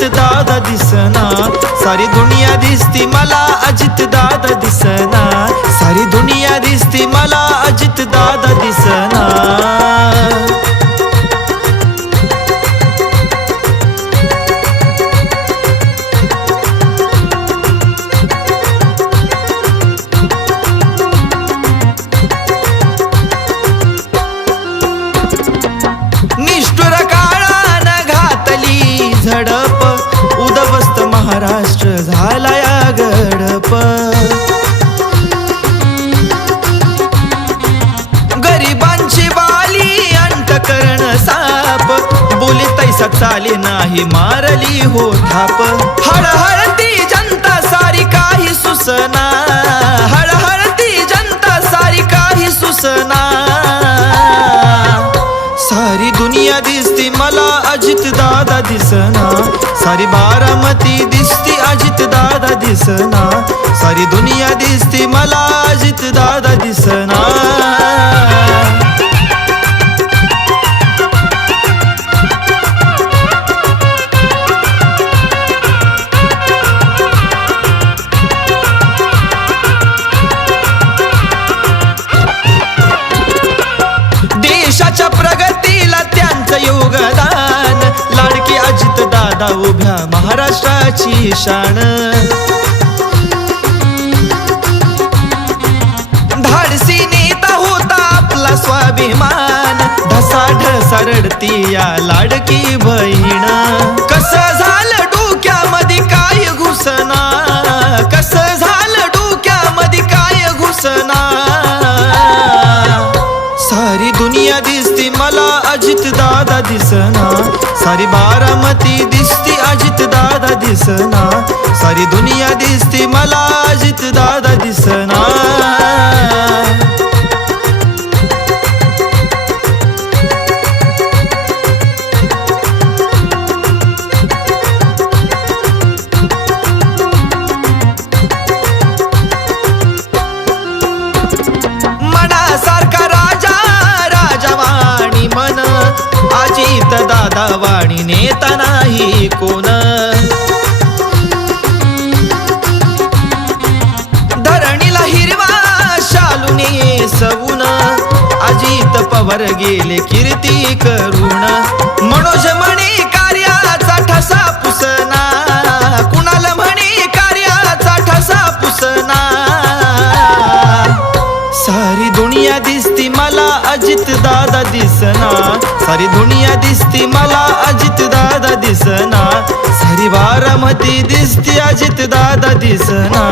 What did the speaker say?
अजित दादा दिसना, सारी दुनिया दिसती मला अजित दादा दिसना, सारी दुनिया दिसती मला अजित दादा दिसना. निष्ठुर काळानं घातली झडप, उद्ध्वस्त महाराष्ट्र झाला या गडप. गरिबांची बाली अंतकरण साप, बोली तैसा चाले नाही मारली हो थाप. हळहळती जनता सारी काही सुसना, हळहळती जनता सारी काही सुसना. सारी दुनिया दिसती मला अजित दादा दिसना, सारी बारामती दिसती अजित दादा दिसना, सारी दुनिया दिसती मला अजित दादा दिसना. देशाच्या प्रगतीला त्यांचं योगदान, लाडकी अजित दादा उभ्या महाराष्ट्राची शान. धाडसी नेता होता आपला स्वाभिमान, ढसाढसा रडती या लाडकी बहीण. कसं झालं डोक्यामध्ये काय घुसना, कसं झालं डोक्यामध्ये काय घुसना. सारी दुनिया दिसती मला अजित दादा दिसना, सारी बारामती दिसती अजित दादा दिसना, सारी दुनिया दिसती मला अजित दादा दिसना. मनासारखा राजा राजवाणी मन, अजित दादा वाणी नेता नाही कोण. धरणीला हिरवा शालूने सवून, अजित पवार गेले कीर्ती करून. मनोज म्हणे कार्याचा ठसा पुसना, कुणाला म्हणे कार्याचा ठसा पुसना. सारी दुनिया दिसती मला अजित दादा दिसना, सारी दुनिया दिसती मला अजित दादा दिसना, सारी बारामती दिसती अजित दादा दिसना.